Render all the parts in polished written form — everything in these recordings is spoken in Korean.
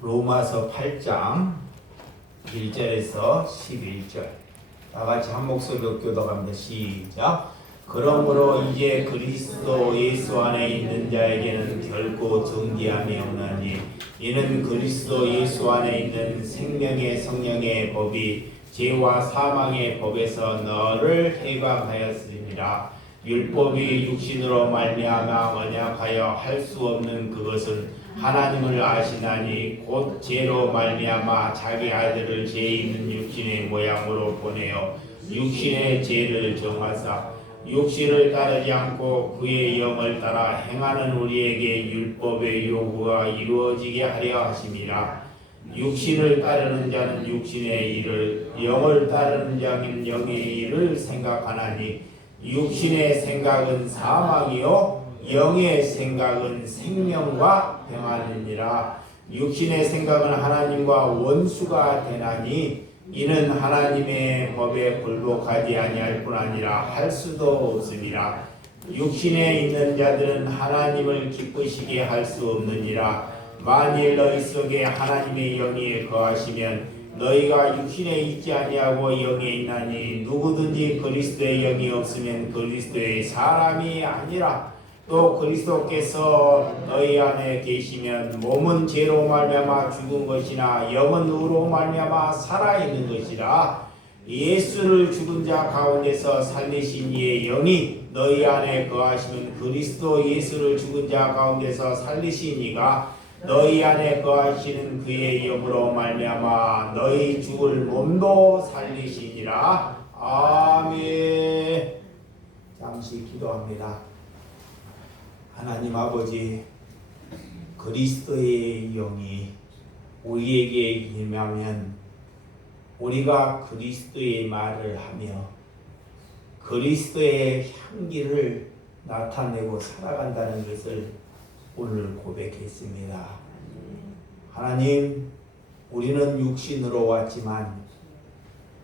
로마서 8장 1절에서 11절 다 같이 한 목소리로 교독합니다. 시작. 그러므로 이제 그리스도 예수 안에 있는 자에게는 결코 정죄함이 없나니 이는 그리스도 예수 안에 있는 생명의 성령의 법이 죄와 사망의 법에서 너를 해방하였습니다. 율법이 육신으로 말미암아 언약하여 할 수 없는 그것은 하나님을 아시나니 곧 죄로 말미암아 자기 아들을 죄 있는 육신의 모양으로 보내어 육신의 죄를 정하사 육신을 따르지 않고 그의 영을 따라 행하는 우리에게 율법의 요구가 이루어지게 하려 하심이라. 육신을 따르는 자는 육신의 일을, 영을 따르는 자는 영의 일을 생각하나니 육신의 생각은 사망이요 영의 생각은 생명과 평안이니라. 육신의 생각은 하나님과 원수가 되나니 이는 하나님의 법에 굴복하지 아니할 뿐 아니라 할 수도 없음이라. 육신에 있는 자들은 하나님을 기쁘시게 할 수 없느니라. 만일 너희 속에 하나님의 영이 거하시면 너희가 육신에 있지 아니하고 영에 있나니 누구든지 그리스도의 영이 없으면 그리스도의 사람이 아니라. 또 그리스도께서 너희 안에 계시면 몸은 죄로 말미암아 죽은 것이나 영은 의로 말미암아 살아있는 것이라. 예수를 죽은 자 가운데서 살리신 이의 영이 너희 안에 거하시면 그리스도 예수를 죽은 자 가운데서 살리신 이가 너희 안에 거하시는 그의 영으로 말미암아 너희 죽을 몸도 살리시니라. 아멘. 잠시 기도합니다. 하나님 아버지, 그리스도의 영이 우리에게 임하면 우리가 그리스도의 말을 하며 그리스도의 향기를 나타내고 살아간다는 것을 오늘 고백했습니다. 하나님, 우리는 육신으로 왔지만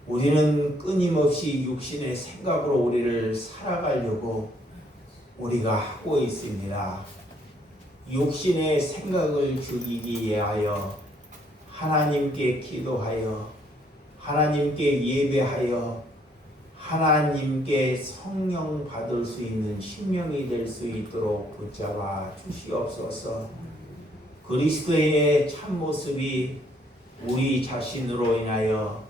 우리는 끊임없이 육신의 생각으로 우리를 살아가려고 우리가 하고 있습니다. 육신의 생각을 죽이기 위하여 하나님께 기도하여 하나님께 예배하여 하나님께 성령 받을 수 있는 신명이 될 수 있도록 붙잡아 주시옵소서. 그리스도의 참모습이 우리 자신으로 인하여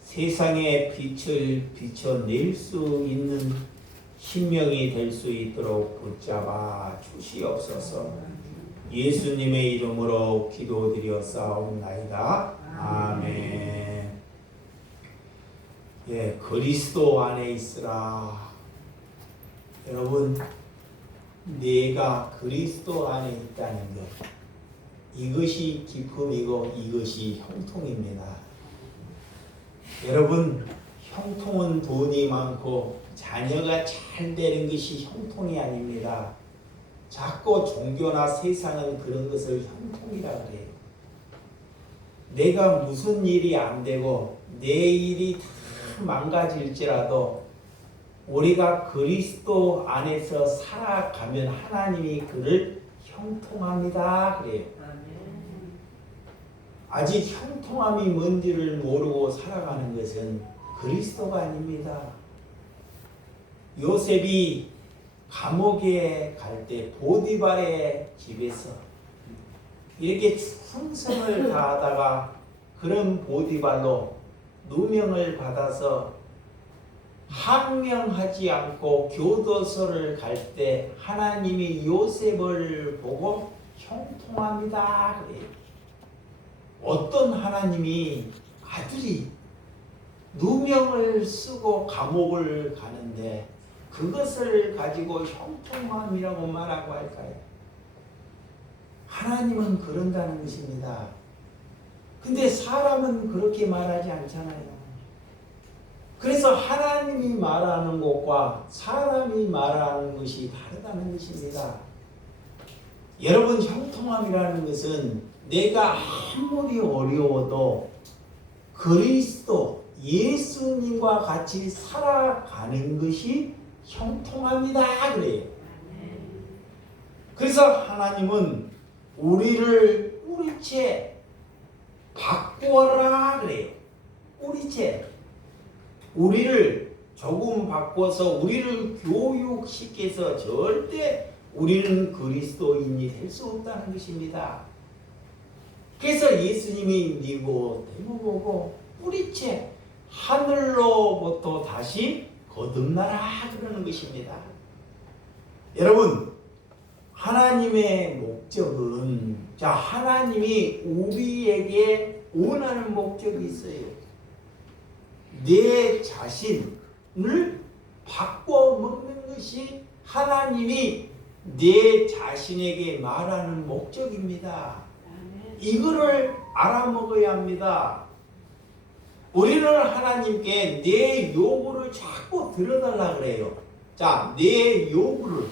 세상의 빛을 비춰낼 수 있는 신명이 될 수 있도록 붙잡아 주시옵소서. 예수님의 이름으로 기도드렸사옵나이다. 아멘. 예, 그리스도 안에 있으라. 여러분, 내가 그리스도 안에 있다는 것, 이것이 기쁨이고 이것이 형통입니다. 여러분, 형통은 돈이 많고 자녀가 잘 되는 것이 형통이 아닙니다. 자꾸 종교나 세상은 그런 것을 형통이라 그래요. 내가 무슨 일이 안 되고 내 일이 다 망가질지라도 우리가 그리스도 안에서 살아가면 하나님이 그를 형통합니다 그래요. 아직 형통함이 뭔지를 모르고 살아가는 것은 그리스도가 아닙니다. 요셉이 감옥에 갈 때 보디발의 집에서 이렇게 충성을 다하다가 그런 보디발로 누명을 받아서 항명하지 않고 교도소를 갈 때 하나님이 요셉을 보고 형통합니다 그래요. 어떤 하나님이 아들이 누명을 쓰고 감옥을 가는데 그것을 가지고 형통함이라고 말하고 할까요? 하나님은 그런다는 것입니다. 근데 사람은 그렇게 말하지 않잖아요. 그래서 하나님이 말하는 것과 사람이 말하는 것이 다르다는 것입니다. 여러분, 형통함이라는 것은 내가 아무리 어려워도 그리스도 예수님과 같이 살아가는 것이 형통합니다 그래요. 그래서 하나님은 우리를 우리채 바꾸어라 그래요. 뿌리째. 우리를 조금 바꿔서 우리를 교육시켜서 절대 우리는 그리스도인이 될 수 없다는 것입니다. 그래서 예수님이 니고데모 보고 뿌리째 하늘로부터 다시 거듭나라 그러는 것입니다. 여러분, 하나님의 목적은, 자, 하나님이 우리에게 원하는 목적이 있어요. 내 자신을 바꿔 먹는 것이 하나님이 내 자신에게 말하는 목적입니다. 이거를 알아먹어야 합니다. 우리는 하나님께 내 요구를 자꾸 들어달라 그래요. 자, 내 요구를.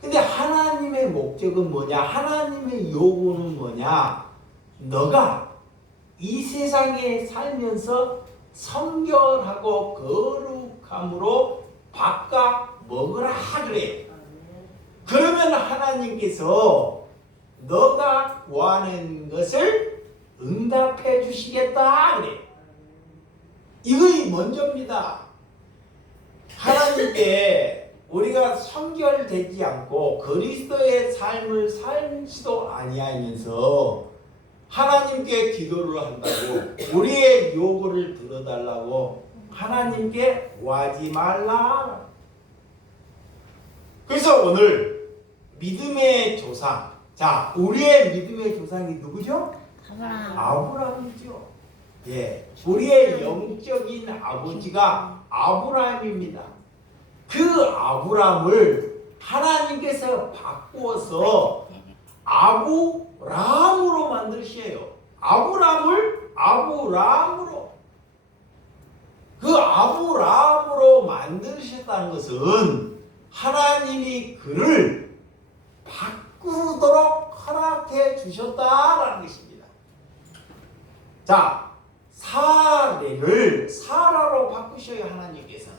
근데 하나님의 목적은 뭐냐? 하나님의 요구는 뭐냐? 너가 이 세상에 살면서 성결하고 거룩함으로 바꿔 먹으라 그래요. 그러면 하나님께서 너가 구하는 것을 응답해 주시겠다 그래요. 이것이 먼저입니다. 하나님께 우리가 성결되지 않고 그리스도의 삶을 살지도 아니하면서 하나님께 기도를 한다고 우리의 요구를 들어달라고 하나님께 구하지 말라. 그래서 오늘 믿음의 조상, 자, 우리의 믿음의 조상이 누구죠? 아브라함이죠. 예, 우리의 영적인 아버지가 아브라함입니다. 그 아브라함을 하나님께서 바꾸어서 아브라함으로 만드셔요. 아브라함을 아브라함으로. 그 아브라함으로 만드셨다는 것은 하나님이 그를 바꾸도록 허락해 주셨다라는 것입니다. 자, 사례를 사라로 바꾸셔요, 하나님께서.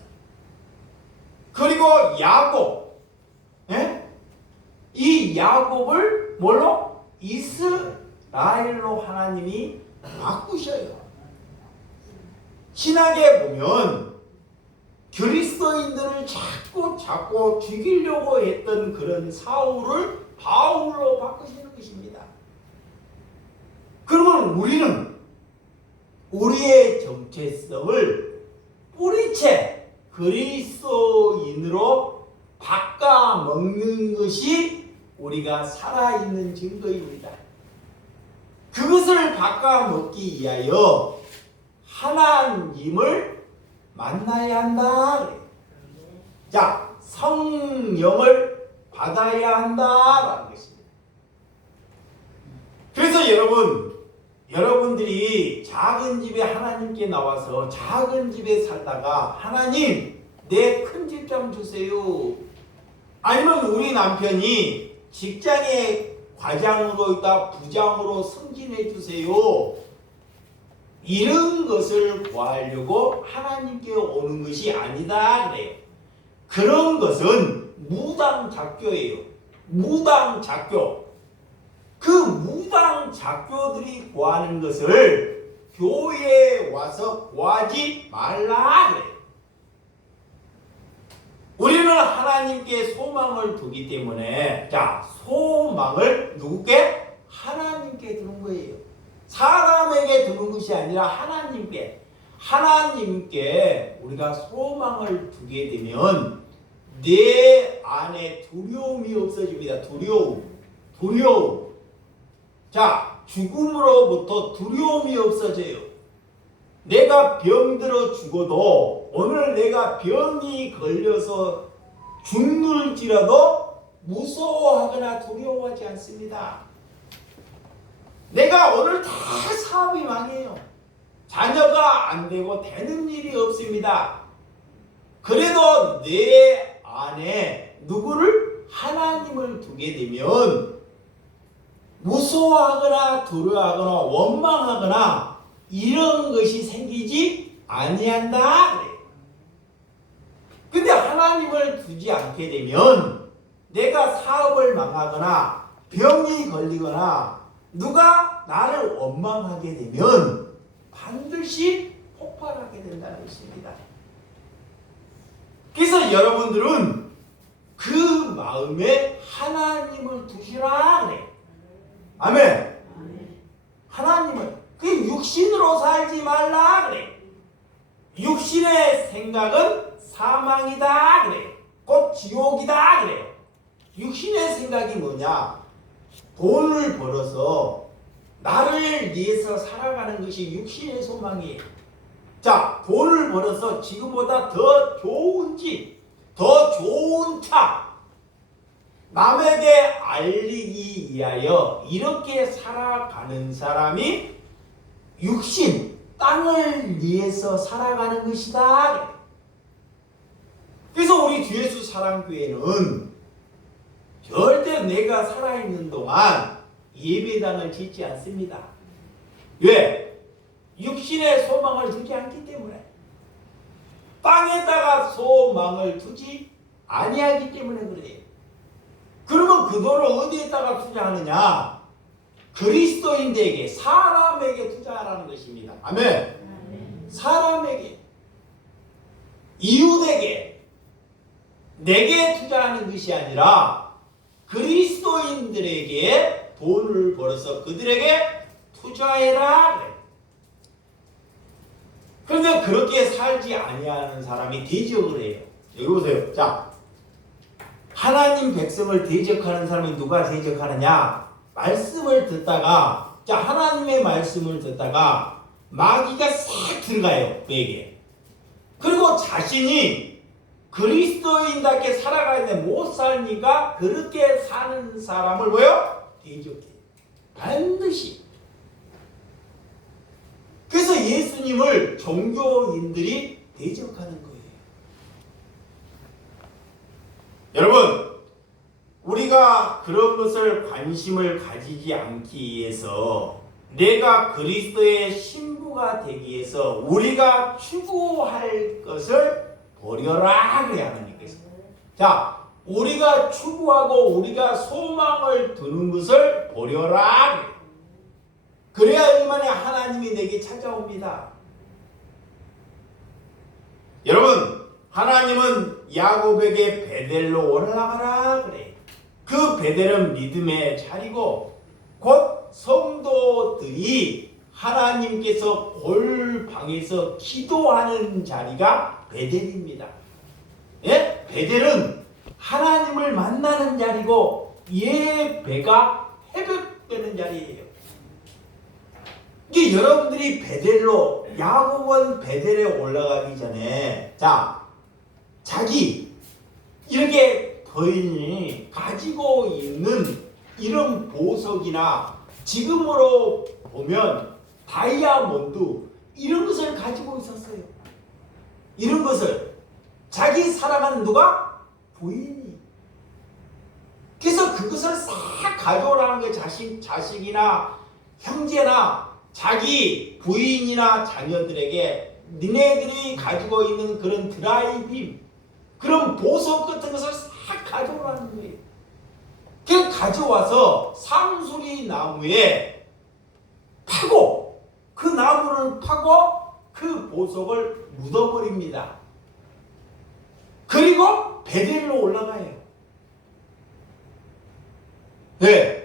그리고 야곱, 예? 이 야곱을 뭘로? 이스라엘로 하나님이 바꾸셔요. 신약에 보면 그리스도인들을 자꾸 죽이려고 했던 그런 사울을 바울로 바꾸시는 것입니다. 그러면 우리는 우리의 정체성을 뿌리채 그리스도인으로 바꿔 먹는 것이 우리가 살아있는 증거입니다. 그것을 바꿔 먹기 위하여 하나님을 만나야 한다. 자, 성령을 받아야 한다라는 것입니다. 그래서 여러분들이 작은 집에 하나님께 나와서 작은 집에 살다가 하나님, 내 큰 집 좀 주세요. 아니면 우리 남편이 직장에 과장으로 있다 부장으로 승진해 주세요. 이런 것을 구하려고 하나님께 오는 것이 아니다 그래요. 그런 것은 무당작교예요. 무당작교. 그 무당작교들이 구하는 것을 교회에 와서 구하지 말라 그래요. 우리는 하나님께 소망을 두기 때문에, 자, 소망을 누구께? 하나님께 두는 거예요. 사람에게 두는 것이 아니라 하나님께 우리가 소망을 두게 되면 내 안에 두려움이 없어집니다. 두려움. 자, 죽음으로부터 두려움이 없어져요. 내가 병들어 죽어도 오늘 내가 병이 걸려서 죽는지라도 무서워하거나 두려워하지 않습니다. 내가 오늘 다 사업이 망해요. 자녀가 안 되고 되는 일이 없습니다. 그래도 내 안에 누구를? 하나님을 두게 되면 무서워하거나 두려워하거나 원망하거나 이런 것이 생기지 아니한다. 근데 하나님을 두지 않게 되면 내가 사업을 망하거나 병이 걸리거나 누가 나를 원망하게 되면 반드시 폭발하게 된다는 것입니다. 그래서 여러분들은 그 마음에 하나님을 두시라 그래. 아멘. 하나님을 그 육신으로 살지 말라 그래. 육신의 생각은 사망이다 그래. 곧 지옥이다 그래요. 육신의 생각이 뭐냐? 돈을 벌어서 나를 위해서 살아가는 것이 육신의 소망이에요. 자, 돈을 벌어서 지금보다 더 좋은 집, 더 좋은 차, 남에게 알리기 위하여 이렇게 살아가는 사람이 육신, 땅을 위해서 살아가는 것이다. 그래서 우리 주 예수 사랑교회는 절대 내가 살아있는 동안 예배당을 짓지 않습니다. 왜? 육신의 소망을 두지 않기 때문에. 땅에다가 소망을 두지 아니하기 때문에 그래요. 그러면 그 돈을 어디에다가 투자하느냐? 그리스도인들에게, 사람에게 투자하라는 것입니다. 아멘. 사람에게, 이웃에게, 내게 투자하는 것이 아니라 그리스도인들에게 돈을 벌어서 그들에게 투자해라. 그런데 그렇게 살지 아니하는 사람이 대적을 해요. 여기 보세요. 자, 하나님 백성을 대적하는 사람이 누가 대적하느냐? 말씀을 듣다가, 자, 하나님의 말씀을 듣다가 마귀가 싹 들어가요, 그에게. 그리고 자신이 그리스도인답게 살아가는데 못 살니까 그렇게 사는 사람을 뭐요? 대적해. 반드시. 그래서 예수님을 종교인들이 대적하는 거예요. 여러분, 우리가 그런 것을 관심을 가지지 않기 위해서, 내가 그리스도의 신부가 되기 위해서 우리가 추구할 것을 버려라 그래야 하나님께서. 자, 우리가 추구하고 우리가 소망을 두는 것을 버려라. 그래야만이 하나님이 내게 찾아옵니다. 여러분, 하나님은 야곱에게 베델로 올라가라 그래. 그 베델은 믿음의 자리고 곧 성도들이 하나님께서 골방에서 기도하는 자리가 베델입니다. 예? 베델은 하나님을 만나는 자리고 예배가 회복되는 자리예요. 이게 여러분들이 베델로, 야곱은 베델에 올라가기 전에, 자, 자기 이렇게 부인이 가지고 있는 이런 보석이나 지금으로 보면 다이아몬드 이런 것을 가지고 있었어요. 이런 것을 자기 사랑하는 누가? 부인이. 그래서 그것을 싹 가져오라는 게 자식이나 형제나 자기 부인이나 자녀들에게 니네들이 가지고 있는 그런 드라이빔, 그런 보석 같은 것을 싹 가져오라는 거예요. 그 가져와서 상수리 나무에 파고, 그 나무를 파고 그 보석을 묻어버립니다. 그리고 베델로 올라가요. 네.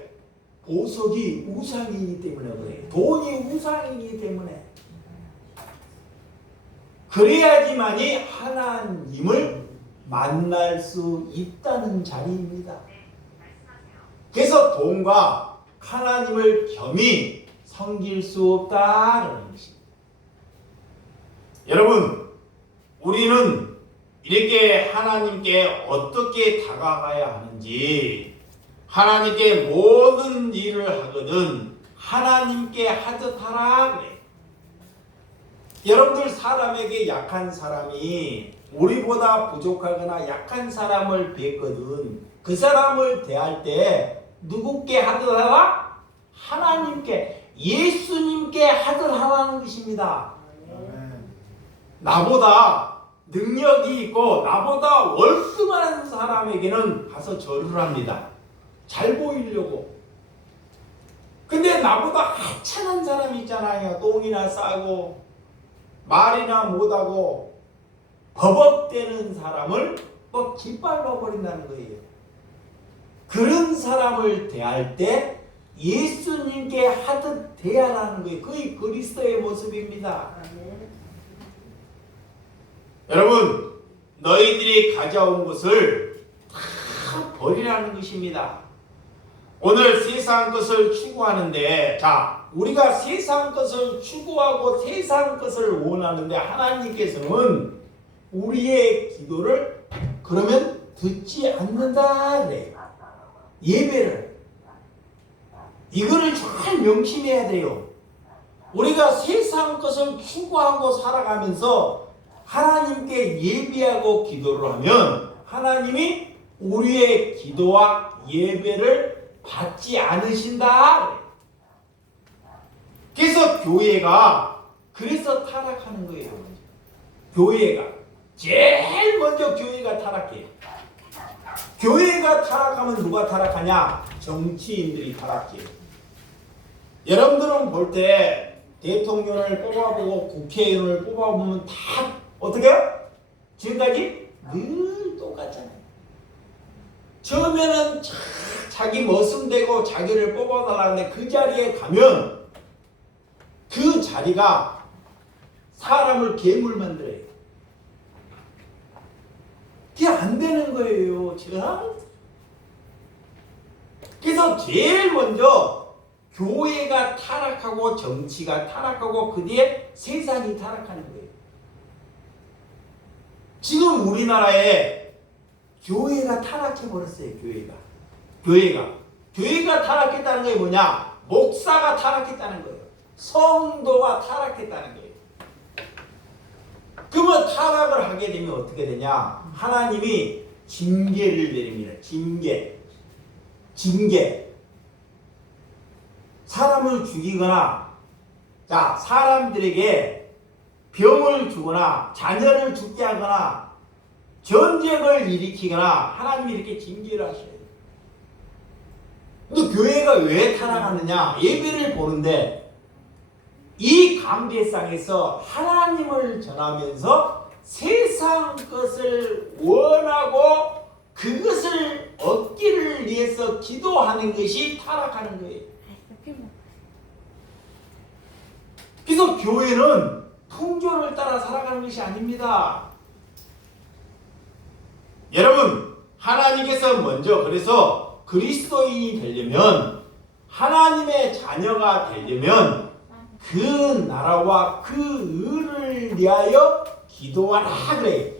보석이 우상이기 때문에 그래요. 돈이 우상이기 때문에. 그래야지만이 하나님을 만날 수 있다는 자리입니다. 그래서 돈과 하나님을 겸히 섬길 수 없다는 것입니다. 여러분, 우리는 이렇게 하나님께 어떻게 다가가야 하는지, 하나님께 모든 일을 하거든 하나님께 하듯 하라 그래. 여러분들, 사람에게 약한 사람이 우리보다 부족하거나 약한 사람을 뵙거든 그 사람을 대할 때 누구께 하듯 하라? 하나님께, 예수님께 하듯 하라는 것입니다. 나보다 능력이 있고 나보다 월등한 사람에게는 가서 절을 합니다. 잘 보이려고. 근데 나보다 하찮은 사람이 있잖아요. 똥이나 싸고 말이나 못하고 버벅대는 사람을 또 짓밟아 버린다는 거예요. 그런 사람을 대할 때 예수님께 하듯 대하라는 거예요. 그게 그리스도의 모습입니다. 여러분, 너희들이 가져온 것을 다 버리라는 것입니다. 오늘 세상 것을 추구하는데, 자, 우리가 세상 것을 추구하고 세상 것을 원하는데 하나님께서는 우리의 기도를 그러면 듣지 않는다 그래요. 예배를. 이거를 잘 명심해야 돼요. 우리가 세상 것을 추구하고 살아가면서 하나님께 예배하고 기도를 하면 하나님이 우리의 기도와 예배를 받지 않으신다. 그래서 교회가 그래서 타락하는 거예요. 교회가 제일 먼저 교회가 타락해요. 교회가 타락하면 누가 타락하냐? 정치인들이 타락해요. 여러분들은 볼 때 대통령을 뽑아보고 국회의원을 뽑아보면 다 어떻게 해요? 지금까지 늘 똑같잖아요. 처음에는 자기 머슴되고 자기를 뽑아달라는데 그 자리에 가면 그 자리가 사람을 괴물 만들어요. 그게 안 되는 거예요. 그래서 제일 먼저 교회가 타락하고 정치가 타락하고 그 뒤에 세상이 타락하는 거예요. 지금 우리나라에 교회가 타락해버렸어요. 교회가 타락했다는 게 뭐냐? 목사가 타락했다는 거예요. 성도가 타락했다는 거예요. 그러면 타락을 하게 되면 어떻게 되냐? 하나님이 징계를 내립니다. 징계. 사람을 죽이거나, 자, 사람들에게 병을 주거나, 자녀를 죽게 하거나, 전쟁을 일으키거나, 하나님이 이렇게 징계를 하셔요. 근데 교회가 왜 타락하느냐? 예배를 보는데, 이 관계상에서 하나님을 전하면서 세상 것을 원하고 그것을 얻기를 위해서 기도하는 것이 타락하는 거예요. 그래서 교회는 풍조를 따라 살아가는 것이 아닙니다. 여러분, 하나님께서 먼저 그래서 그리스도인이 되려면, 하나님의 자녀가 되려면 그 나라와 그 의를 위하여 기도하라 그래요.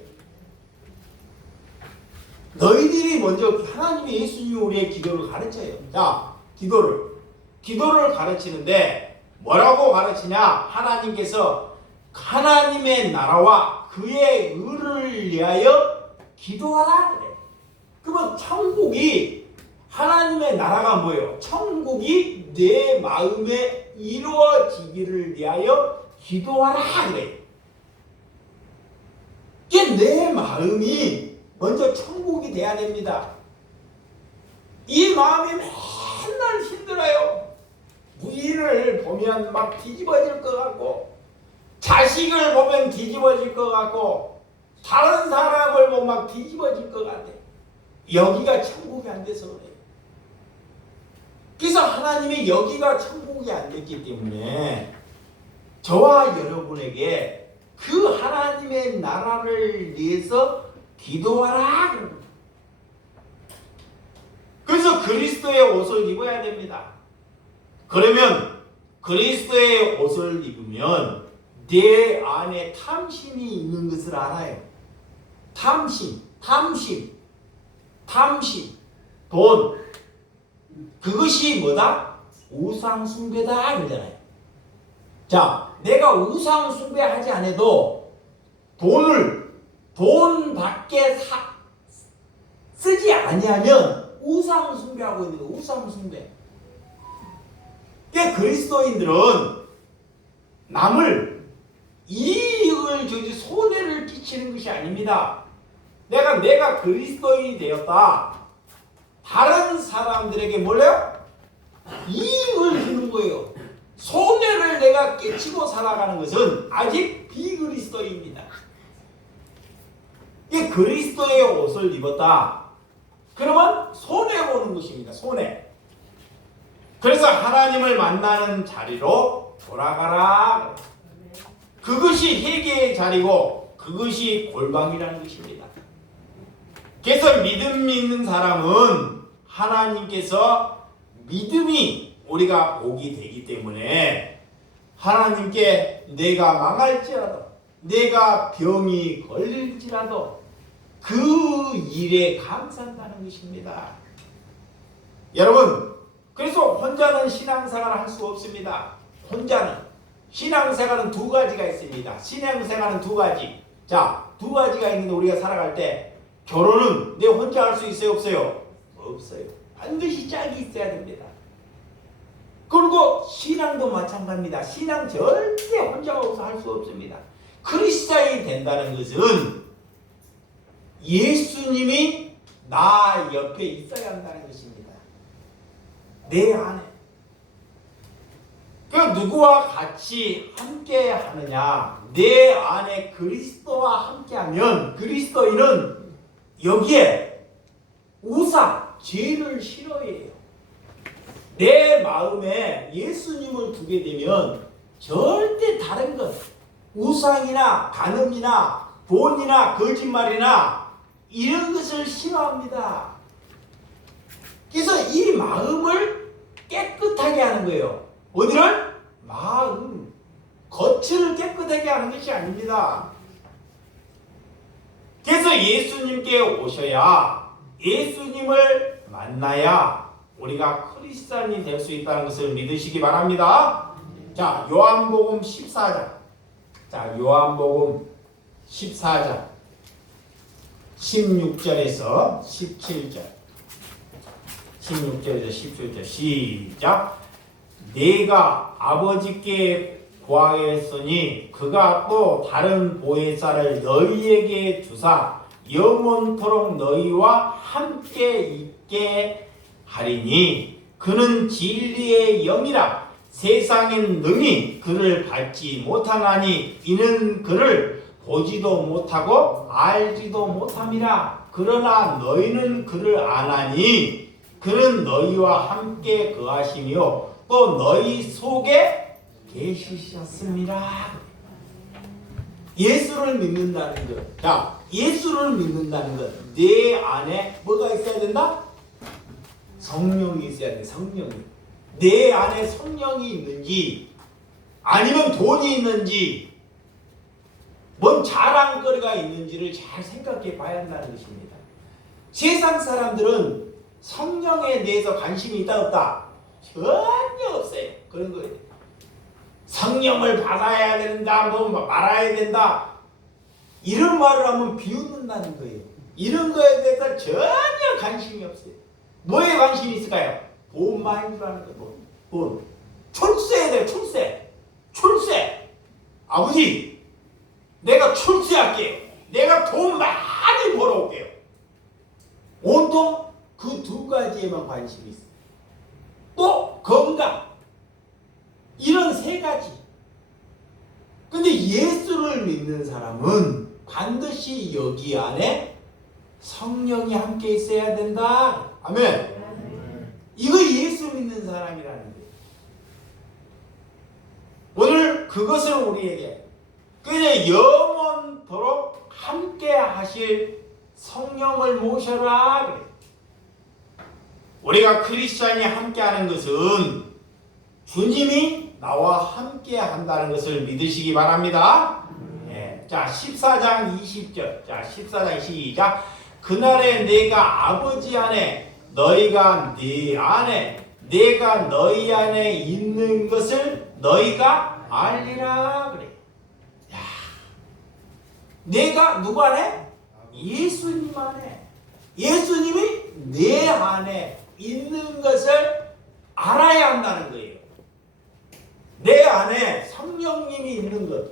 너희들이 먼저 하나님의 예수님이 우리의 기도를 가르쳐요. 자, 기도를 가르치는데 뭐라고 가르치냐? 하나님께서 하나님의 나라와 그의 의를 위하여 기도하라 그래. 그러면 천국이, 하나님의 나라가 뭐예요? 천국이 내 마음에 이루어지기를 위하여 기도하라 그래. 이게 내 마음이 먼저 천국이 돼야 됩니다. 이 마음이 맨날 힘들어요. 부인을 보면 막 뒤집어질 것 같고, 자식을 보면 뒤집어질 것 같고, 다른 사람을 보면 막 뒤집어질 것 같아. 여기가 천국이 안 돼서 그래요. 그래서 하나님이 여기가 천국이 안 됐기 때문에 저와 여러분에게 그 하나님의 나라를 위해서 기도하라. 그래서 그리스도의 옷을 입어야 됩니다. 그러면 그리스도의 옷을 입으면 내 안에 탐심이 있는 것을 알아요. 탐심, 돈. 그것이 뭐다? 우상숭배다 그러잖아요. 자, 내가 우상숭배하지 않아도 돈밖에 쓰지 아니하면 우상숭배하고 있는 거예요. 우상숭배. 그러니까 그리스도인들은 남을 이익을 주지 손해를 끼치는 것이 아닙니다. 내가 그리스도인이 되었다. 다른 사람들에게 몰래요? 이익을 주는 거예요. 손해를 내가 끼치고 살아가는 것은 아직 비그리스도입니다. 이 그리스도의 옷을 입었다. 그러면 손해보는 것입니다. 손해. 그래서 하나님을 만나는 자리로 돌아가라. 그것이 회개의 자리고 그것이 골방이라는 것입니다. 그래서 믿음 있는 사람은 하나님께서 믿음이 우리가 복이 되기 때문에 하나님께 내가 망할지라도 내가 병이 걸릴지라도 그 일에 감사한다는 것입니다. 여러분, 그래서 혼자는 신앙생활을 할 수 없습니다. 혼자는 신앙생활은 두 가지가 있습니다. 신앙생활은 두 가지. 자, 두 가지가 있는데 우리가 살아갈 때 결혼은 내 혼자 할 수 있어요? 없어요? 없어요. 반드시 짝이 있어야 됩니다. 그리고 신앙도 마찬가지입니다. 신앙 절대 혼자 없어 할 수 없습니다. 크리스찬이 된다는 것은 예수님이 나 옆에 있어야 한다는 것입니다. 내 안에. 그 누구와 같이 함께 하느냐? 내 안에 그리스도와 함께하면 그리스도인은 여기에 우상, 죄를 싫어해요. 내 마음에 예수님을 두게 되면 절대 다른 것, 우상이나 간음이나 돈이나 거짓말이나 이런 것을 싫어합니다. 그래서 이 마음을 깨끗하게 하는 거예요. 어디를? 마음. 겉을 깨끗하게 하는 것이 아닙니다. 그래서 예수님께 오셔야, 예수님을 만나야 우리가 크리스찬이 될 수 있다는 것을 믿으시기 바랍니다. 자, 요한복음 14장. 자, 요한복음 14장 16절에서 17절. 16절에서 17절 시작. 내가 아버지께 구하였으니 그가 또 다른 보혜사를 너희에게 주사 영원토록 너희와 함께 있게 하리니 그는 진리의 영이라. 세상엔 능히 그를 밟지 못하나니 이는 그를 보지도 못하고 알지도 못함이라. 그러나 너희는 그를 아나니 그는 너희와 함께 거하시며 또 너희 속에 계시셨습니다. 예수를 믿는다는 것. 자, 예수를 믿는다는 것. 내 안에 뭐가 있어야 된다? 성령이 있어야 돼. 성령이. 내 안에 성령이 있는지 아니면 돈이 있는지 뭔 자랑거리가 있는지를 잘 생각해 봐야 한다는 것입니다. 세상 사람들은 성령에 대해서 관심이 있다 없다? 전혀 없어요. 그런 거예요. 성령을 받아야 된다, 뭐 말아야 된다, 이런 말을 하면 비웃는다는 거예요. 이런 거에 대해서 전혀 관심이 없어요. 뭐에 관심이 있을까요? 돈만 줄 아는 거예요. 돈. 출세해야 돼요. 출세. 출세. 아버지, 내가 출세할게요. 내가 돈 많이 벌어올게요. 온통 그 두 가지에만 관심이 있어요. 또 건강. 이런 세 가지. 근데 예수를 믿는 사람은 반드시 여기 안에 성령이 함께 있어야 된다. 아멘. 이거 예수 믿는 사람이라는 거예요. 오늘 그것을 우리에게 그냥 영원토록 함께 하실 성령을 모셔라 그래. 우리가 크리스찬이 함께 하는 것은 주님이 나와 함께 한다는 것을 믿으시기 바랍니다. 네. 자, 14장 20절. 자, 14장 시작. 그날에 내가 아버지 안에 너희가 네 안에 내가 너희 안에 있는 것을 너희가 알리라 그래. 야, 내가 누구 안에? 예수님 안에. 예수님이 내 안에 있는 것을 알아야 한다는 거예요. 내 안에 성령님이 있는 것.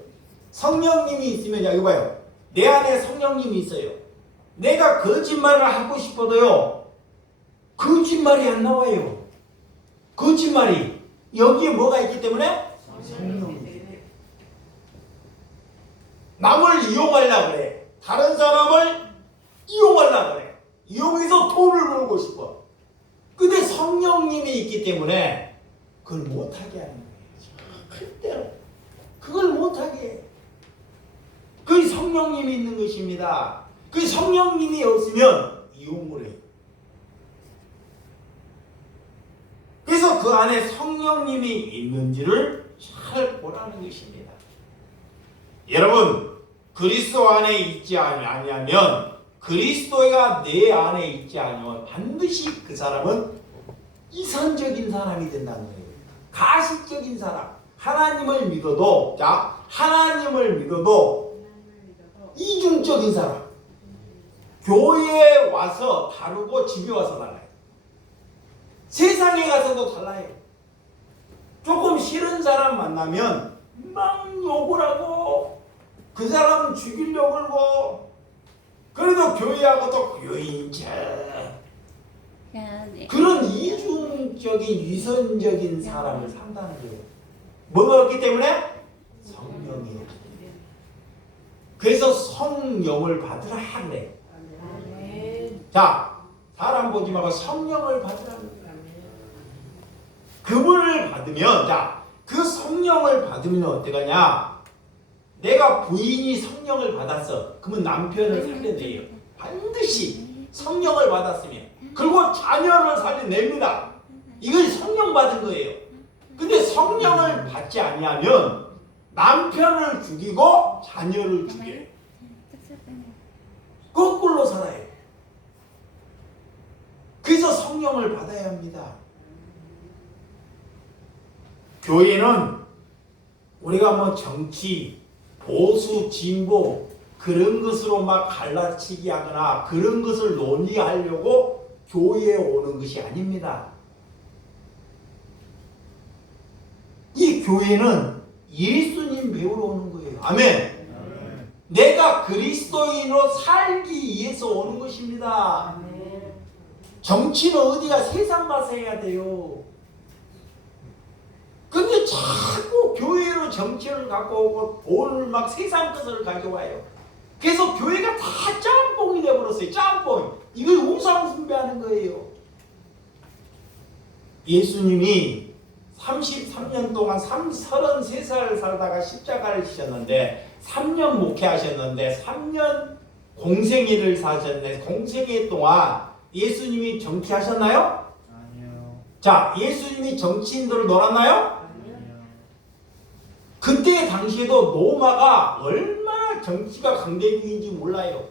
성령님이 있으면, 여기 봐요. 내 안에 성령님이 있어요. 내가 거짓말을 하고 싶어도요, 거짓말이 안 나와요. 거짓말이 여기에 뭐가 있기 때문에? 성령이. 남을 이용하려고 그래. 다른 사람을 이용하려고 그래. 이용해서 돈을 벌고 싶어. 근데 성령님이 있기 때문에 그걸 못하게 하는 거예요. 절대로 그걸 못하게 해. 그 성령님이 있는 것입니다. 그 성령님이 없으면 이용을 해요. 그래서 그 안에 성령님이 있는지를 잘 보라는 것입니다. 여러분, 그리스도 안에 있지 아니하면, 그리스도가 내 안에 있지 않으면 반드시 그 사람은 이선적인 사람이 된다는 거예요. 가식적인 사람. 하나님을 믿어도, 자, 하나님을 믿어도 이중적인 사람. 교회에 와서 다르고 집에 와서 달라요. 세상에 가서도 달라요. 조금 싫은 사람 만나면 막 욕을 하고 그 사람 죽이려고 그러고, 그래도 교회하고 또 교인자 그런 이중적인 위선적인 사람을 산다는 거예요. 뭐가 없기 때문에? 성령이 없기 때문에. 그래서 성령을 받으라 그래. 자, 사람 보지 말고 성령을 받으라 그래. 그분을 받으면, 자, 그 성령을 받으면 어떡하냐? 내가 부인이 성령을 받았어. 그러면 남편을 살려내요. 반드시 성령을 받았으면. 그리고 자녀를 살려냅니다. 이건 성령 받은 거예요. 근데 성령을 받지 아니하면 남편을 죽이고 자녀를 죽여요. 거꾸로 살아요. 그래서 성령을 받아야 합니다. 교회는 우리가 뭐 정치, 보수, 진보 그런 것으로 막 갈라치기 하거나 그런 것을 논의하려고 교회에 오는 것이 아닙니다. 이 교회는 예수님 배우러 오는 거예요. 아멘. 내가 그리스도인으로 살기 위해서 오는 것입니다. 정치는 어디가 세상 가서 해야 돼요. 근데 자꾸 교회로 정치를 갖고 오고 돈을 막 세상 것을 가져와요. 그래서 교회가 다 짬뽕이 되어버렸어요. 짬뽕. 이걸 우상 숭배하는 거예요. 예수님이 33년 동안 33살 살다가 십자가를 지셨는데 3년 목회하셨는데 3년 공생애를 사셨는데 공생애 동안 예수님이 정치하셨나요? 아니요. 자, 예수님이 정치인들을 놀았나요? 그때 당시에도 로마가 얼마나 정치가 강대국인지 몰라요.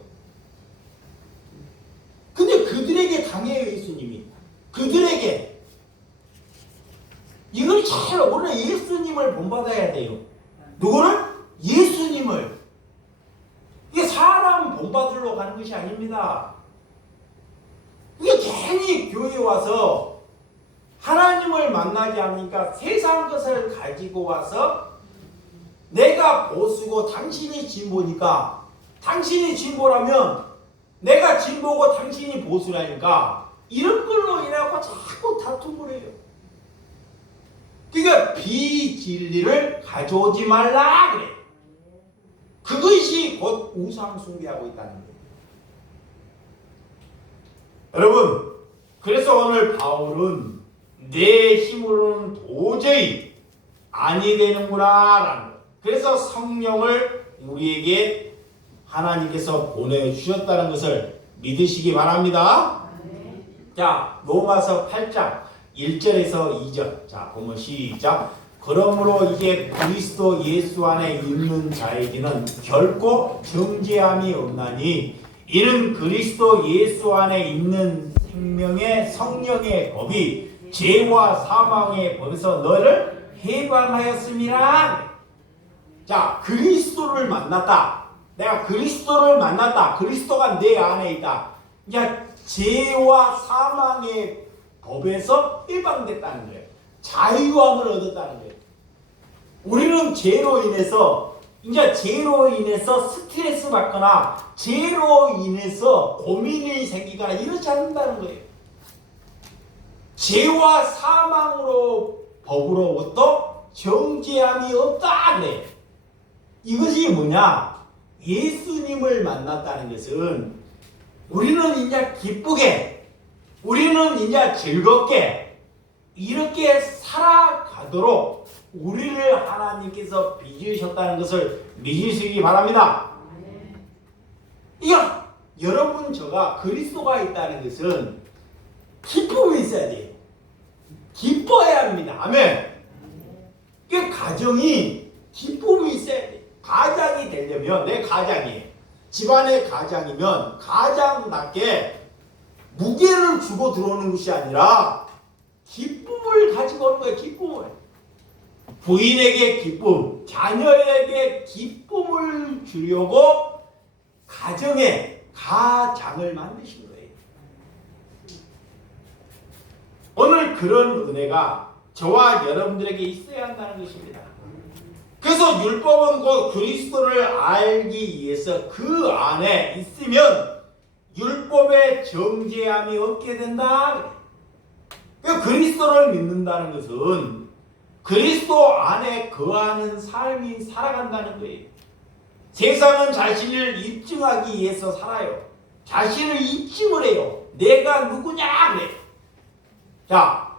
근데 그들에게 당해요, 예수님이. 그들에게. 이걸 잘, 원래 예수님을 본받아야 돼요. 누구를? 예수님을. 이게 사람 본받으러 가는 것이 아닙니다. 이게 괜히 교회에 와서 하나님을 만나지 않으니까 세상 것을 가지고 와서 내가 보수고 당신이 진보니까, 당신이 진보라면 내가 진보고 당신이 보수라니까 이런 걸로 인해서 자꾸 다툼을 해요. 그러니까 비진리를 가져오지 말라 그래. 그것이 곧 우상 숭배하고 있다는 거예요. 여러분, 그래서 오늘 바울은 내 힘으로는 도저히 아니 되는구나 라는 거예요. 그래서 성령을 우리에게 하나님께서 보내주셨다는 것을 믿으시기 바랍니다. 자, 로마서 8장 1절에서 2절. 자, 보면 시작. 그러므로 이제 그리스도 예수 안에 있는 자에게는 결코 정죄함이 없나니 이는 그리스도 예수 안에 있는 생명의 성령의 법이 죄와 사망의 법에서 너를 해방하였음이라. 자, 그리스도를 만났다. 내가 그리스도를 만났다. 그리스도가 내 안에 있다. 이제 죄와 사망의 법에서 해방됐다는 거예요. 자유함을 얻었다는 거예요. 우리는 죄로 인해서 스트레스 받거나 죄로 인해서 고민이 생기거나 이러지 않는다는 거예요. 죄와 사망으로 법으로부터 정죄함이 없다 그래. 이것이 뭐냐? 예수님을 만났다는 것은 우리는 이제 기쁘게, 우리는 이제 즐겁게 이렇게 살아가도록 우리를 하나님께서 빚으셨다는 것을 믿으시기 바랍니다. 이거 여러분 저가 그리스도가 있다는 것은 기쁨이 있어야 돼요. 기뻐야 합니다. 아멘. 그 가정이 기쁨이 있어야 돼. 가장이 되려면 내 가장이 집안의 가장이면 가장답게 무게를 주고 들어오는 것이 아니라 기쁨을 가지고 오는 거예요. 기쁨을. 부인에게 기쁨, 자녀에게 기쁨을 주려고 가정에 가장을 만드신 거예요. 오늘 그런 은혜가 저와 여러분들에게 있어야 한다는 것입니다. 그래서 율법은 곧 그리스도를 알기 위해서 그 안에 있으면 율법의 정죄함이 없게 된다. 그리스도를 믿는다는 것은 그리스도 안에 거하는 삶이 살아간다는 거예요. 세상은 자신을 입증하기 위해서 살아요. 자신을 입증을 해요. 내가 누구냐 그래. 자,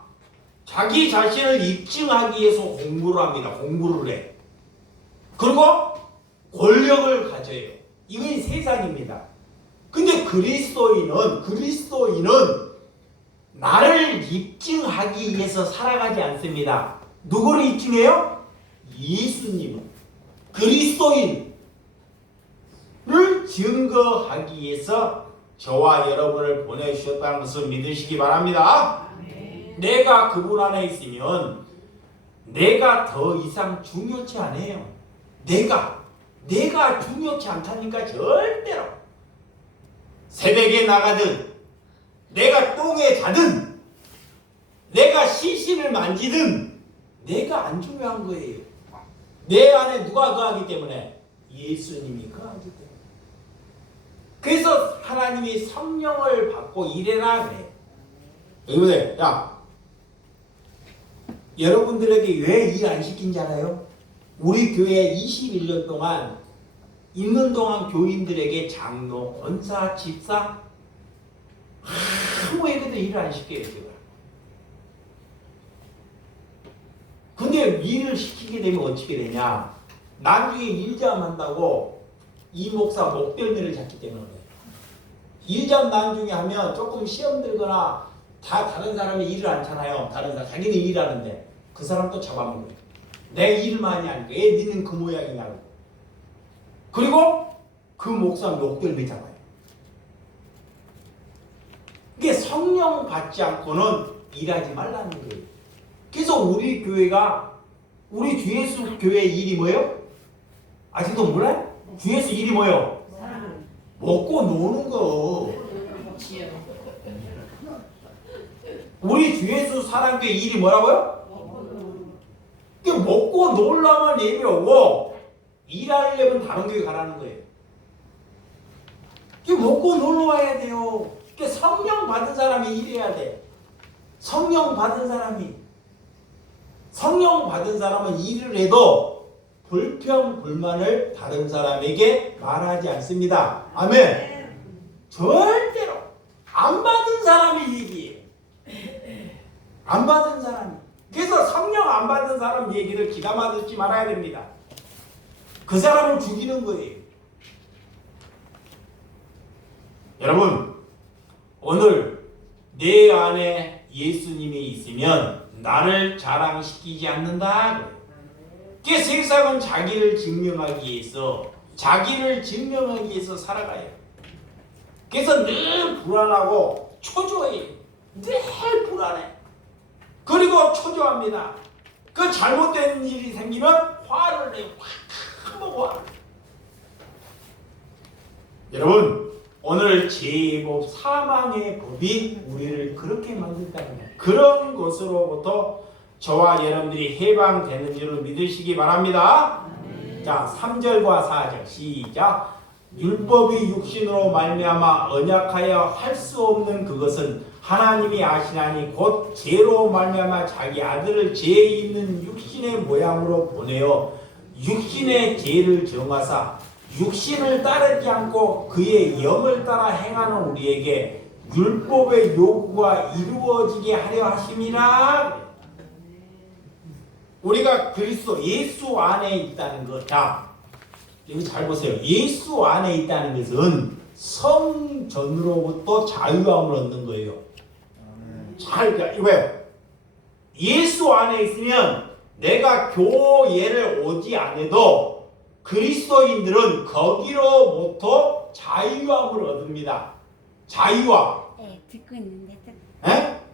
자기 자신을 입증하기 위해서 공부를 합니다. 공부를 해. 그리고 권력을 가져요. 이건 세상입니다. 근데 그리스도인은 나를 입증하기 위해서 살아가지 않습니다. 누구를 입증해요? 예수님, 그리스도인을 증거하기 위해서 저와 여러분을 보내주셨다는 것을 믿으시기 바랍니다. 내가 그분 안에 있으면 내가 더 이상 중요치 않아요. 내가 중요치 않다니까. 절대로 새벽에 나가든 내가 똥에 자든 내가 시신을 만지든 내가 안 중요한 거예요. 내 안에 누가 거하기 때문에? 예수님이 거하기 때문에. 그래서 하나님이 성령을 받고 일해라 그래. 여러분들, 여러분들에게 왜 일 안 시킨지 알아요? 우리 교회 21년 동안 있는 동안 교인들에게 장로, 권사, 집사 아무에게도 일을 안 시켜요. 제가. 근데 일을 시키게 되면 어떻게 되냐? 나중에 일잠 한다고 이 목사 목덜미를 잡기 때문에 그래요. 일잠 나중에 하면 조금 시험 들거나 다른 사람이 일을 않잖아요. 다른 사람 자기는 일하는데 그 사람 또 잡아먹어요. 내 일 많이 하니까 애 니는 그 모양이냐고. 그리고 그 목사 목덜미 잡아요. 이게 성령 받지 않고는 일하지 말라는 거예요. 그래서 우리 교회가 우리 주 예수 교회 일이 뭐예요? 아직도 몰라요? 주 예수 일이 뭐예요? 먹고 노는 거. 우리 주 예수 사람교회 일이 뭐라고요? 먹고 놀라면 예배 오고 일하려면 다른 교회 가라는 거예요. 먹고 놀러 와야 돼요. 성령 받은 사람이 일해야 돼. 성령 받은 사람은 일을 해도 불평 불만을 다른 사람에게 말하지 않습니다. 아멘. 절대로 안 받은 사람이 얘기해요. 안 받은 사람이. 그래서 성령 안 받은 사람 얘기를 귀담아 듣지 말아야 됩니다. 그 사람을 죽이는 거예요. 여러분, 오늘 내 안에 예수님이 있으면 나를 자랑시키지 않는다. 그 세상은 자기를 증명하기 위해서 살아가요. 그래서 늘 불안하고 초조해요. 늘 불안해. 그리고 초조합니다. 그 잘못된 일이 생기면 화를 내요. 확 먹어. 여러분, 오늘 제법 사망의 법이 우리를 그렇게 만든다는 거예요. 그런 것으로부터 저와 여러분들이 해방되는 줄을 믿으시기 바랍니다. 자, 3절과 4절 시작. 율법이 육신으로 말미암아 언약하여 할 수 없는 그것은 하나님이 아시나니 곧 죄로 말미암아 자기 아들을 죄 있는 육신의 모양으로 보내어 육신의 죄를 정하사 육신을 따르지 않고 그의 영을 따라 행하는 우리에게 율법의 요구가 이루어지게 하려 하심이라. 우리가 그리스도 예수 안에 있다는 것. 자, 여기 잘 보세요. 예수 안에 있다는 것은 성전으로부터 자유함을 얻는 거예요. 잘, 왜? 예수 안에 있으면 내가 교회를 오지 않아도 그리스도인들은 거기로부터 자유함을 얻습니다. 자유함. 네, 듣고 있는데.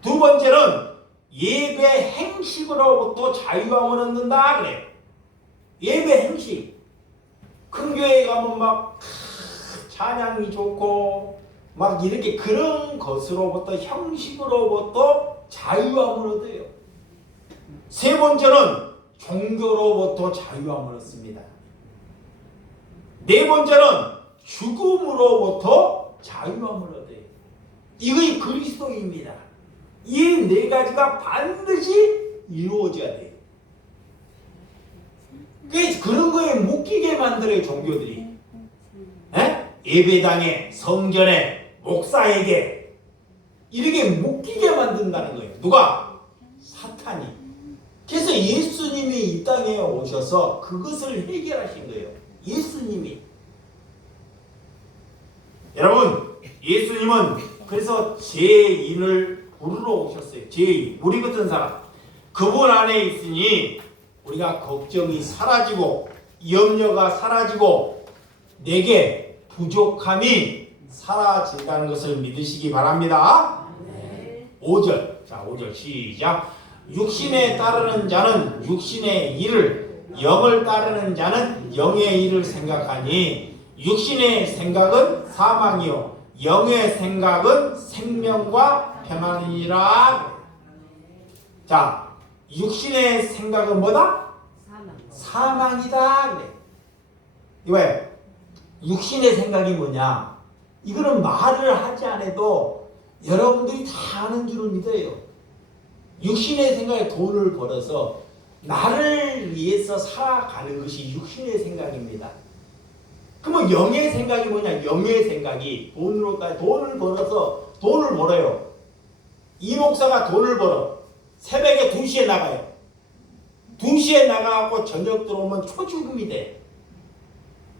두 번째는 예배 행식으로부터 자유함을 얻는다 그래. 예배 행식. 큰 교회 가면 막 찬양이 좋고 막 이렇게 그런 것으로부터 형식으로부터 자유함을 얻어요. 세 번째는 종교로부터 자유함을 얻습니다. 네 번째는 죽음으로부터 자유함을 얻어요. 이것이 그리스도입니다. 이 네 가지가 반드시 이루어져야 돼요. 그런 거에 묶이게 만들어요, 종교들이. 예배당에, 성전에, 목사에게 이렇게 묶이게 만든다는 거예요. 누가? 사탄이. 그래서 예수님이 이 땅에 오셔서 그것을 해결하신 거예요. 예수님이. 여러분, 예수님은 그래서 죄인을 부르러 오셨어요. 죄인, 우리 같은 사람. 그분 안에 있으니 우리가 걱정이 사라지고 염려가 사라지고 내게 부족함이 사라진다는 것을 믿으시기 바랍니다. 5절. 자, 5절 시작. 육신에 따르는 자는 육신의 일을, 영을 따르는 자는 영의 일을 생각하니 육신의 생각은 사망이요 영의 생각은 생명과 평안이니라. 자, 육신의 생각은 뭐다? 사망이다 그래. 왜? 육신의 생각이 뭐냐? 이거는 말을 하지 않아도 여러분들이 다 아는 줄 믿어요. 육신의 생각에 돈을 벌어서 나를 위해서 살아가는 것이 육신의 생각입니다. 그러면 영의 생각이 뭐냐? 영의 생각이 돈을 벌어서 돈을 벌어요. 이 목사가 돈을 벌어. 새벽에 2시에 나가요. 2시에 나가고 저녁 들어오면 초죽음이 돼.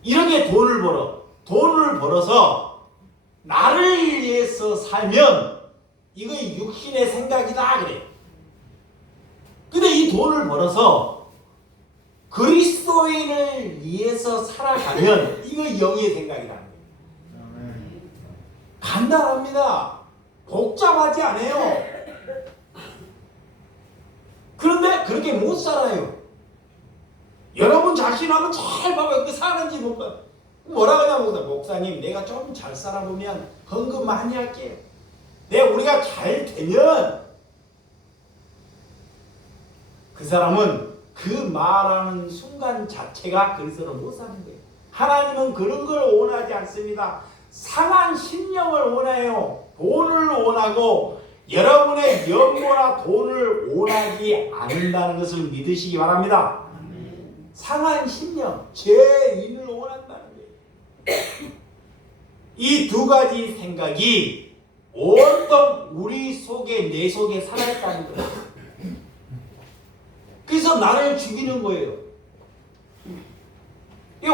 이렇게 돈을 벌어. 돈을 벌어서 나를 위해서 살면 이거 육신의 생각이다 그래. 근데 이 돈을 벌어서 그리스도인을 위해서 살아가면 이거 영의 생각이라는 거예요. 간단합니다. 복잡하지 않아요. 그런데 그렇게 못 살아요. 여러분 자신 한번 잘 봐봐요. 그 사는지 못 봐. 뭐라 그러냐 목사님 내가 좀 잘 살아보면 헌금 많이 할게요. 우리가 잘 되면 그 사람은 그 말하는 순간 자체가 그리스도로 못 사는 거예요. 하나님은 그런 걸 원하지 않습니다. 상한 심령을 원해요. 돈을 원하고 여러분의 영보다 돈을 원하지 않는다는 것을 믿으시기 바랍니다. 상한 심령, 죄인을 원한다는 거예요. 이 두 가지 생각이 온통 우리 속에 내 속에 살아있다는 거예요. 그래서 나를 죽이는 거예요.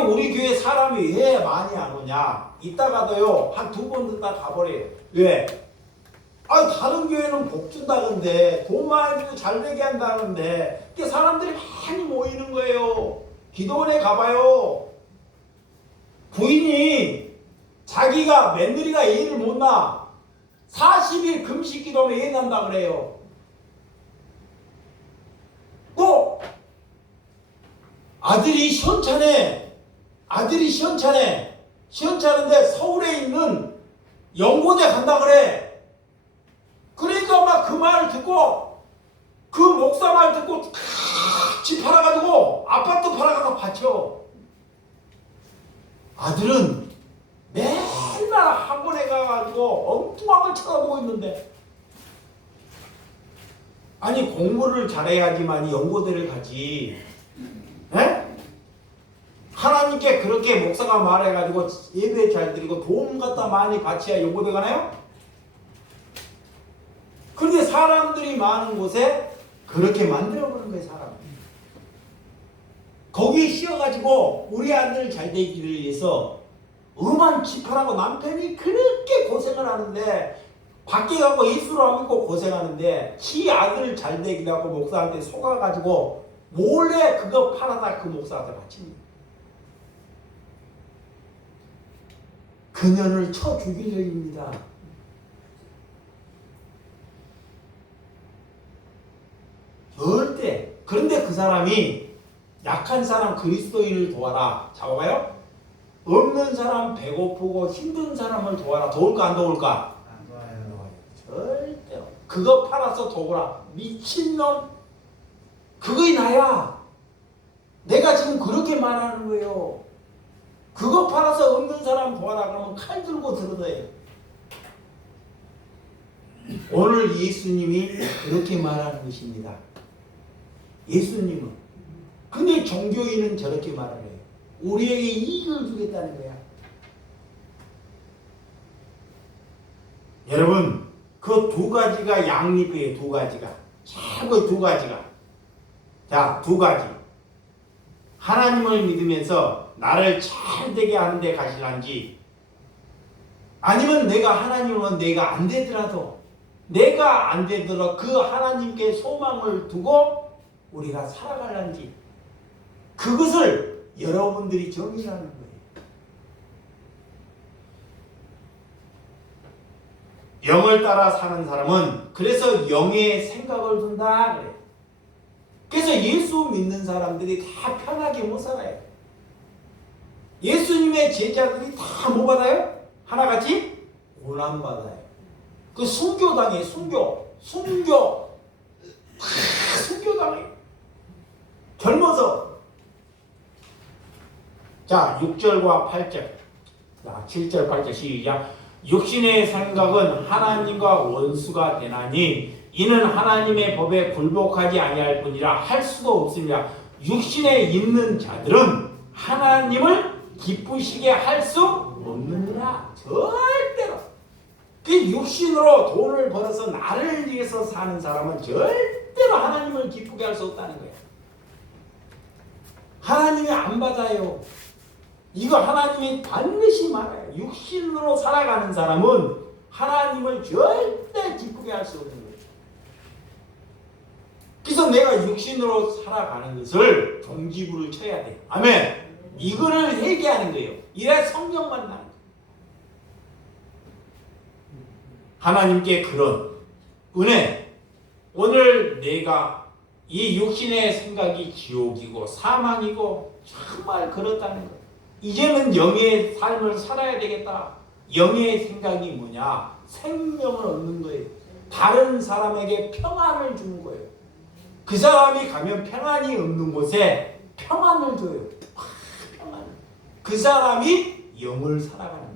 우리 교회 사람이 왜 많이 안 오냐? 이따가도요 한 2번 듣다 가버려요. 왜? 다른 교회는 복 준다는데 돈 많이 주고 잘 되게 한다는데 사람들이 많이 모이는 거예요. 기도원에 가봐요. 부인이 자기가 며느리가 애를 못 낳아 40일 금식 기도하면 애 난다 그래요. 또 아들이 시원찮은데 서울에 있는 연고대 간다 그래. 그러니까 막 그 말 듣고 그 목사 말 듣고 집 팔아가지고 아파트 팔아가서 바쳐. 아들은 맨날 학원에 가가지고 엉뚱한 걸 쳐다보고 있는데 아니 공부를 잘해야지만 연고대를 가지. 에? 하나님께 그렇게 목사가 말해가지고 예배 잘 드리고 돈 갖다 많이 바쳐야 연고대 가나요? 그런데 사람들이 많은 곳에 그렇게 만들어버린 거예요. 사람. 거기에 씌어가지고 우리 아들 잘 되기를 위해서 음한 집하라고 남편이 그렇게 고생을 하는데 밖에 가고 예수를 안 믿고 고생하는데 지 아들 잘 되기라고 목사한테 속아가지고 몰래 그거 팔아다 그 목사한테 바칩니다. 그년을 쳐 죽일 일입니다. 절대. 그런데 그 사람이 약한 사람 그리스도인을 도와라. 잡아봐요. 없는 사람 배고프고 힘든 사람을 도와라. 도울까 안 도울까? 안 도와요. 절대로. 그거 팔아서 도우라. 미친놈. 그거이 나야. 내가 지금 그렇게 말하는 거예요. 그거 팔아서 없는 사람 도와라 그러면 칼 들고 들어대요. 오늘 예수님이 그렇게 말하는 것입니다. 예수님은. 근데 종교인은 저렇게 말을 해요. 우리에게 이익을 주겠다는 거야. 여러분, 그 두 가지가 양립이에요. 두 가지가. 최고의 두 가지가. 자, 두 가지. 하나님을 믿으면서 나를 잘 되게 하는 데 가시란지, 아니면 내가 안 되더라도, 내가 안 되더라도 그 하나님께 소망을 두고 우리가 살아갈란지, 그것을 여러분들이 정의하는 거예요. 영을 따라 사는 사람은 그래서 영의 생각을 둔다 그래요. 그래서 예수 믿는 사람들이 다 편하게 못 살아요. 예수님의 제자들이 다 뭐 받아요? 하나같이 고난 받아요. 그 순교당해. 순교 다 순교당해. 젊어서. 자, 6절과 8절. 자, 7절 8절 시작. 육신의 생각은 하나님과 원수가 되나니 이는 하나님의 법에 굴복하지 아니할 뿐이라 할 수도 없습니다. 육신에 있는 자들은 하나님을 기쁘시게 할 수 없느니라. 절대로. 그 육신으로 돈을 벌어서 나를 위해서 사는 사람은 절대로 하나님을 기쁘게 할 수 없다는 거예요. 하나님이 안 받아요. 이거 하나님이 반드시 말아요. 육신으로 살아가는 사람은 하나님을 절대 기쁘게 할 수 없는 거예요. 그래서 내가 육신으로 살아가는 것을 종지부를 쳐야 돼요. 아멘. 이거를 회개하는 거예요. 이래 성령 만나는 거예요. 하나님께 그런 은혜. 오늘 내가 이 육신의 생각이 지옥이고 사망이고 정말 그렇다는 거예요. 이제는 영의 삶을 살아야 되겠다. 영의 생각이 뭐냐? 생명을 얻는 거예요. 다른 사람에게 평안을 주는 거예요. 그 사람이 가면 평안이 없는 곳에 평안을 줘요. 평안. 그 사람이 영을 살아가는 거예요.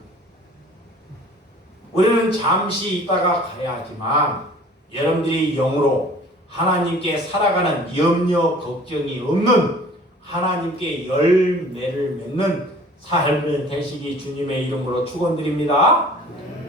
우리는 잠시 있다가 가야 하지만 여러분들이 영으로 하나님께 살아가는 염려 걱정이 없는 하나님께 열매를 맺는 삶을 되시기 주님의 이름으로 축원드립니다.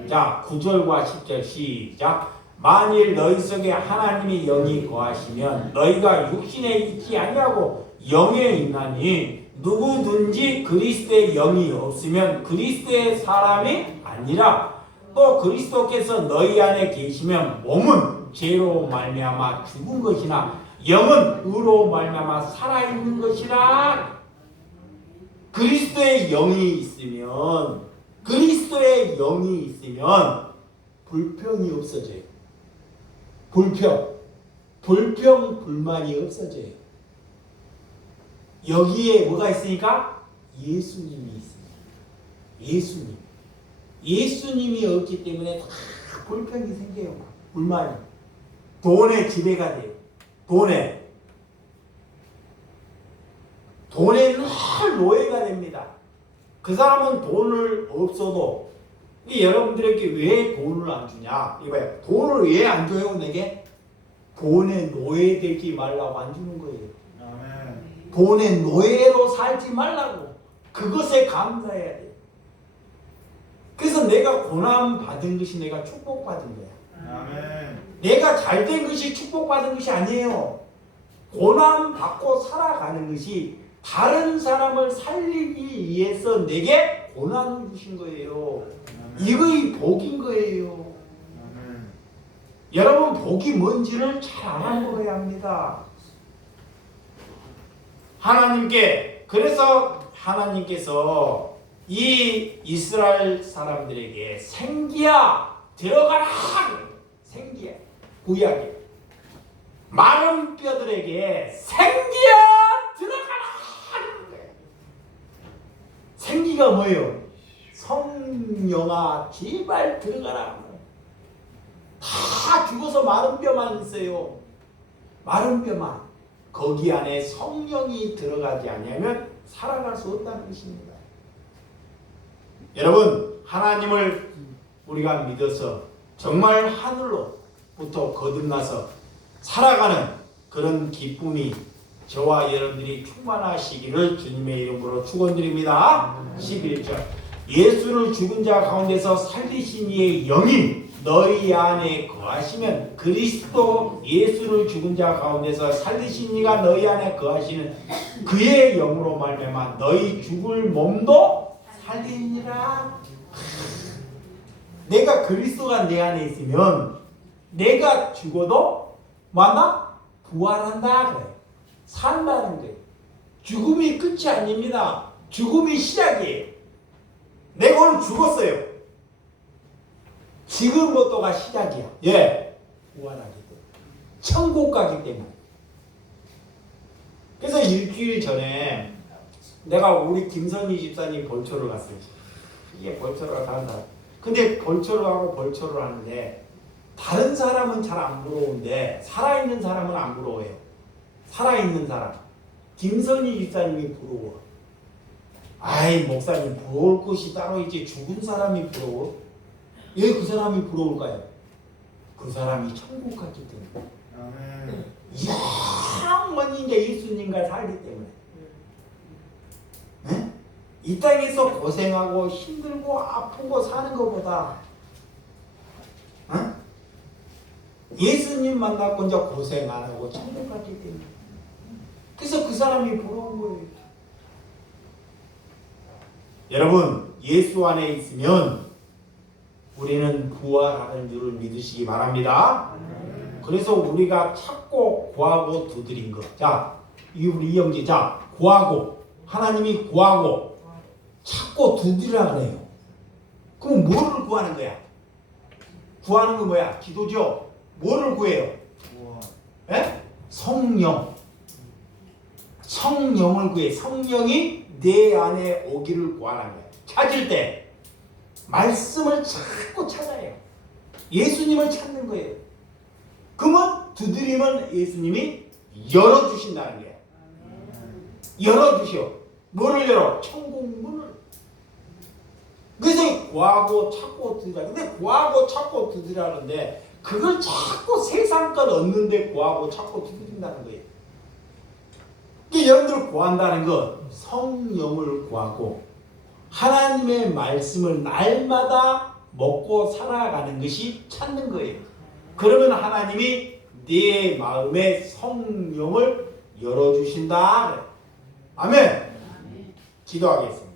자, 9절과 10절 시작. 만일 너희 속에 하나님이 영이 거하시면 너희가 육신에 있지 아니하고 영에 있나니 누구든지 그리스도의 영이 없으면 그리스도의 사람이 아니라 또 그리스도께서 너희 안에 계시면 몸은 죄로 말미암아 죽은 것이나 영은 의로 말미암아 살아있는 것이라. 그리스도의 영이 있으면 불평이 없어져요. 불평 불만이 없어져요. 여기에 뭐가 있으니까? 예수님이 있습니다. 예수님이 없기 때문에 다 불평이 생겨요. 불만이. 돈에 지배가 돼요. 돈에 늘 노예가 됩니다. 그 사람은 돈을 없어도 여러분들에게 왜 돈을 안 주냐? 이봐요. 돈을 왜 안 줘요, 내게? 돈에 노예되지 말라고 안 주는 거예요. 아멘. 돈의 노예로 살지 말라고. 그것에 감사해야 돼. 그래서 내가 고난 받은 것이 내가 축복받은 거야. 아멘. 내가 잘된 것이 축복받은 것이 아니에요. 고난 받고 살아가는 것이 다른 사람을 살리기 위해서 내게 고난을 주신 거예요. 이거의 복인 거예요. 아멘. 여러분, 복이 뭔지를 잘 알아먹어야 합니다. 그래서 하나님께서 이 이스라엘 사람들에게 생기야 들어가라. 생기야, 구약에 마른 뼈들에게 생기야 들어가라. 생기가 뭐예요? 성령아 제발 들어가라. 다 죽어서 마른 뼈만 있어요. 마른 뼈만. 거기 안에 성령이 들어가지 않으면 살아갈 수 없다는 것입니다. 여러분, 하나님을 우리가 믿어서 정말 하늘로부터 거듭나서 살아가는 그런 기쁨이 저와 여러분들이 충만하시기를 주님의 이름으로 축원드립니다. 11절 예수를 죽은 자 가운데서 살리신 이의 영이 너희 안에 거하시면 그리스도 예수를 죽은 자 가운데서 살리신 이가 너희 안에 거하시는 그의 영으로 말미암아 너희 죽을 몸도 살리니라. 내가 그리스도가 내 안에 있으면 내가 죽어도 뭐한다? 부활한다 그래. 산다는 거예요. 죽음이 끝이 아닙니다. 죽음이 시작이에요. 내가 오늘 죽었어요. 지금부터가 시작이야. 예, 부활하기 때문에. 천국 가기 때문에. 그래서 일주일 전에 내가 우리 김선희 집사님 벌초를 갔어요. 이게 벌초를 간다. 근데 벌초를 하고 벌초를 하는데 다른 사람은 잘 안 부러운데 살아있는 사람은 안 부러워요. 살아있는 사람. 김선희 집사님이 부러워. 아이, 목사님 부러울 것이 따로 있지 죽은 사람이 부러워? 왜 그 사람이 부러울까요? 그 사람이 천국 갔기 때문에. 아멘. 영원히 이제 예수님과 살기 때문에. 네? 이 땅에서 고생하고 힘들고 아프고 사는 것보다 예수님 만나고 이제 고생 안 하고 천국 갔기 때문에. 그래서 그 사람이 부러운 거예요. 여러분, 예수 안에 있으면 우리는 부활하는 줄을 믿으시기 바랍니다. 그래서 우리가 찾고 구하고 두드린 것. 자, 우리 이영지, 자, 구하고 하나님이 구하고 찾고 두드리라 그래요. 그럼 뭐를 구하는 거야? 구하는 건 뭐야? 기도죠. 뭐를 구해요? 예? 성령. 성령을 구해. 성령이 내 안에 오기를 구하는 거야. 찾을 때 말씀을 자꾸 찾아요. 예수님을 찾는 거예요. 그러면 두드리면 예수님이 열어주신다는 거예요. 열어주셔. 뭐를 열어? 천국 문을. 그래서 구하고 찾고 두드리라. 근데 구하고 찾고 두드리라는데 그걸 자꾸 세상 것 얻는데 구하고 찾고 두드린다는 거예요. 그러니까 여러분들 구한다는 건 성령을 구하고 하나님의 말씀을 날마다 먹고 살아가는 것이 찾는 거예요. 그러면 하나님이 네 마음에 성령을 열어주신다. 아멘. 기도하겠습니다.